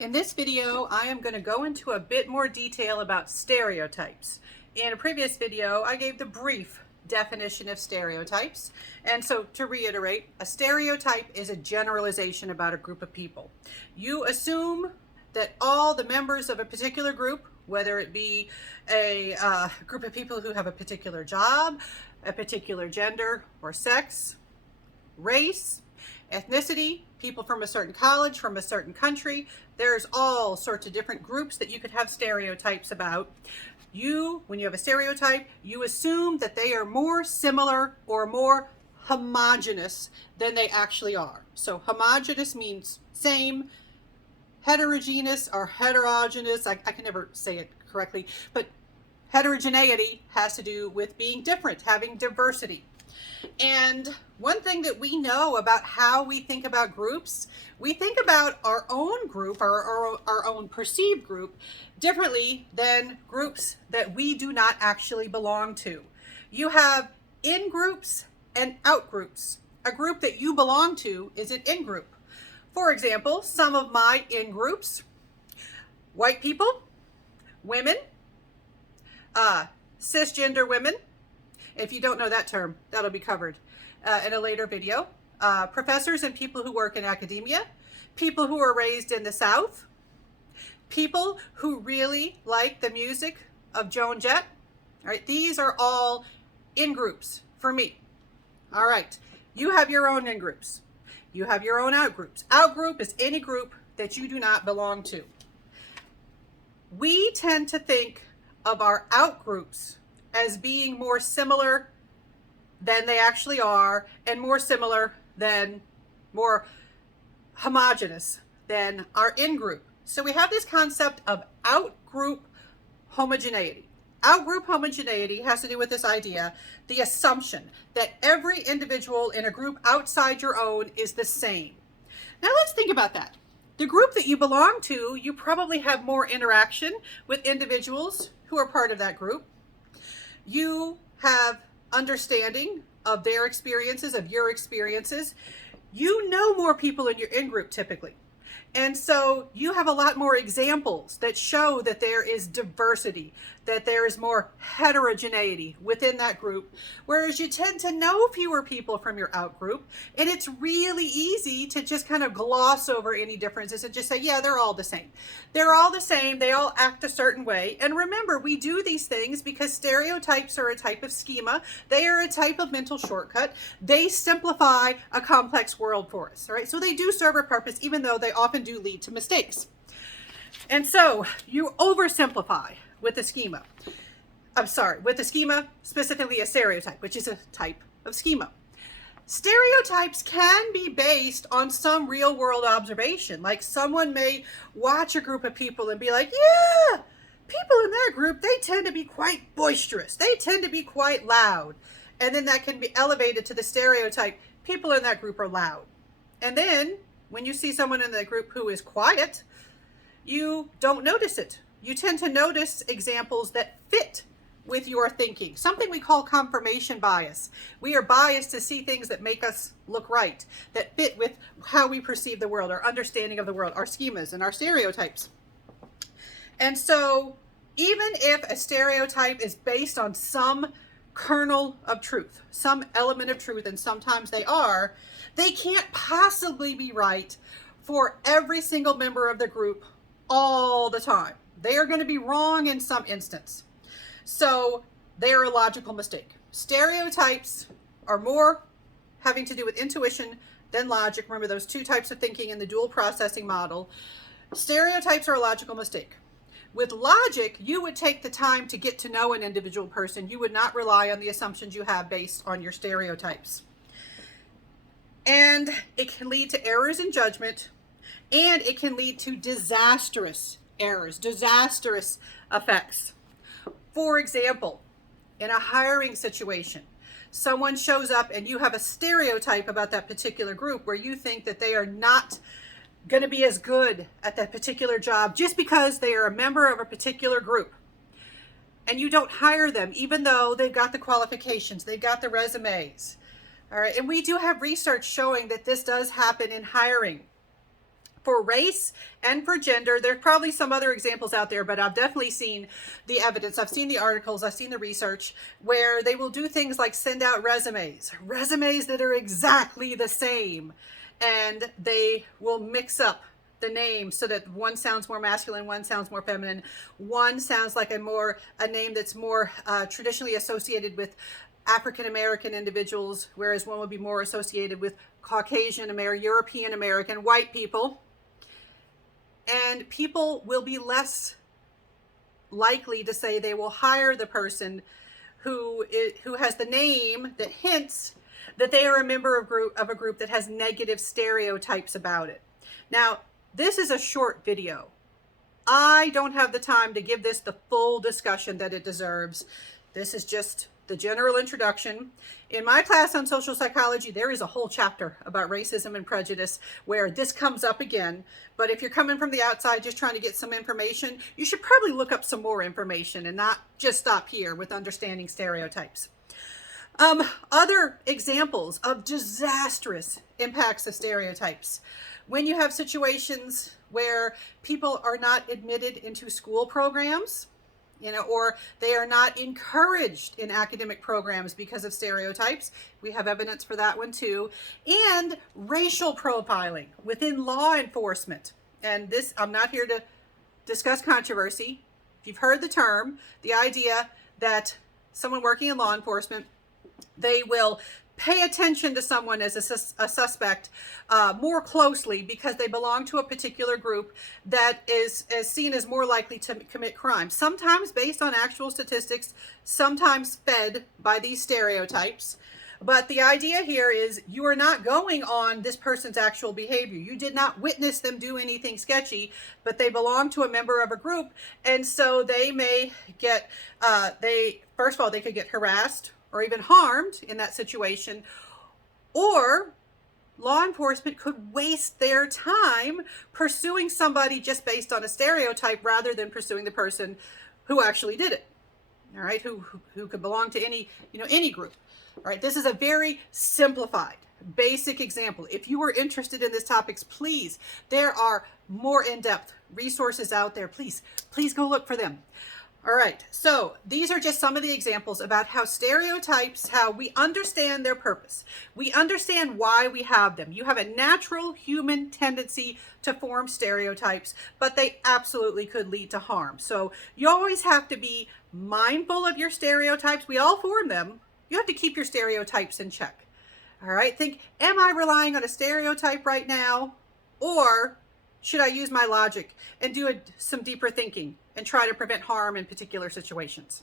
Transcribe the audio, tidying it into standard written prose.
In this video, I am going to go into a bit more detail about stereotypes. In a previous video, I gave the brief definition of stereotypes. And so to reiterate, a stereotype is a generalization about a group of people. You assume that all the members of a particular group, whether it be a group of people who have a particular job, a particular gender or sex, race, ethnicity, people from a certain college, from a certain country. There's all sorts of different groups that you could have stereotypes about. When you have a stereotype, you assume that they are more similar or more homogeneous than they actually are. So homogeneous means same, heterogeneous or heterogeneous, I can never say it correctly, but heterogeneity has to do with being different, having diversity. And one thing that we know about how we think about groups, we think about our own group, our own perceived group, differently than groups that we do not actually belong to. You have in-groups and out-groups. A group that you belong to is an in-group. For example, some of my in-groups: white people, women, cisgender women. If you don't know that term, that'll be covered in a later video. Professors and people who work in academia, people who are raised in the South, people who really like the music of Joan Jett. All right, these are all in-groups for me. All right, you have your own in-groups. You have your own out-groups. Out-group is any group that you do not belong to. We tend to think of our out-groups as being more similar than they actually are, and more homogeneous than our in-group. So we have this concept of out-group homogeneity. Out-group homogeneity has to do with this idea, the assumption that every individual in a group outside your own is the same. Now let's think about that. The group that you belong to, you probably have more interaction with individuals who are part of that group. You have understanding of their experiences, of your experiences. You know more people in your in-group typically. And so you have a lot more examples that show that there is diversity, that there is more heterogeneity within that group, whereas you tend to know fewer people from your out group, and it's really easy to just kind of gloss over any differences and just say, yeah, they're all the same. They're all the same. They all act a certain way. And remember, we do these things because stereotypes are a type of schema. They are a type of mental shortcut. They simplify a complex world for us, all right? So they do serve a purpose, even though they often do lead to mistakes. And so you oversimplify with the schema. With the schema, specifically a stereotype, which is a type of schema. Stereotypes can be based on some real world observation. Like someone may watch a group of people and be like, yeah, people in that group, they tend to be quite boisterous. They tend to be quite loud. And then that can be elevated to the stereotype, people in that group are loud. And then when you see someone in the group who is quiet, you don't notice it. You tend to notice examples that fit with your thinking, something we call confirmation bias. We are biased to see things that make us look right, that fit with how we perceive the world, our understanding of the world, our schemas and our stereotypes. And so even if a stereotype is based on some kernel of truth, some element of truth, and sometimes they can't possibly be right for every single member of the group all the time. They are going to be wrong in some instance. So they are a logical mistake. Stereotypes are more having to do with intuition than logic. Remember those two types of thinking in the dual processing model. Stereotypes are a logical mistake. With logic, you would take the time to get to know an individual person. You would not rely on the assumptions you have based on your stereotypes. And it can lead to errors in judgment, and it can lead to disastrous errors, disastrous effects. For example, in a hiring situation, someone shows up and you have a stereotype about that particular group where you think that they are not going to be as good at that particular job just because they are a member of a particular group. And you don't hire them even though they've got the qualifications, they've got the resumes. All right, and we do have research showing that this does happen in hiring. For race and for gender. There's probably some other examples out there, but I've definitely seen the evidence. I've seen the articles, I've seen the research where they will do things like send out resumes that are exactly the same, and they will mix up the name so that one sounds more masculine, one sounds more feminine, one sounds like a name that's more traditionally associated with African American individuals, whereas one would be more associated with Caucasian American, European American, white people. And people will be less likely to say they will hire the person who has the name that hints that they are a member of a group that has negative stereotypes about it. Now, this is a short video. I don't have the time to give this the full discussion that it deserves. This is just the general introduction. In my class on social psychology, there is a whole chapter about racism and prejudice where this comes up again. But if you're coming from the outside just trying to get some information, you should probably look up some more information and not just stop here with understanding stereotypes. Other examples of disastrous impacts of stereotypes. When you have situations where people are not admitted into school programs, or they are not encouraged in academic programs because of stereotypes. We have evidence for that one too. And racial profiling within law enforcement. And this, I'm not here to discuss controversy. If you've heard the term, the idea that someone working in law enforcement, they will pay attention to someone as a suspect more closely because they belong to a particular group that is seen as more likely to commit crime. Sometimes based on actual statistics, sometimes fed by these stereotypes. But the idea here is you are not going on this person's actual behavior. You did not witness them do anything sketchy, but they belong to a member of a group. And so they may get, first of all, they could get harassed or even harmed in that situation, or law enforcement could waste their time pursuing somebody just based on a stereotype rather than pursuing the person who actually did it. All right, who could belong to any group. All right, this is a very simplified, basic example. If you are interested in this topics, please, there are more in-depth resources out there. Please go look for them. All right, so these are just some of the examples about how stereotypes, how we understand their purpose. We understand why we have them. You have a natural human tendency to form stereotypes, but they absolutely could lead to harm. So you always have to be mindful of your stereotypes. We all form them. You have to keep your stereotypes in check. All right, think, am I relying on a stereotype right now? Or should I use my logic and do some deeper thinking and try to prevent harm in particular situations?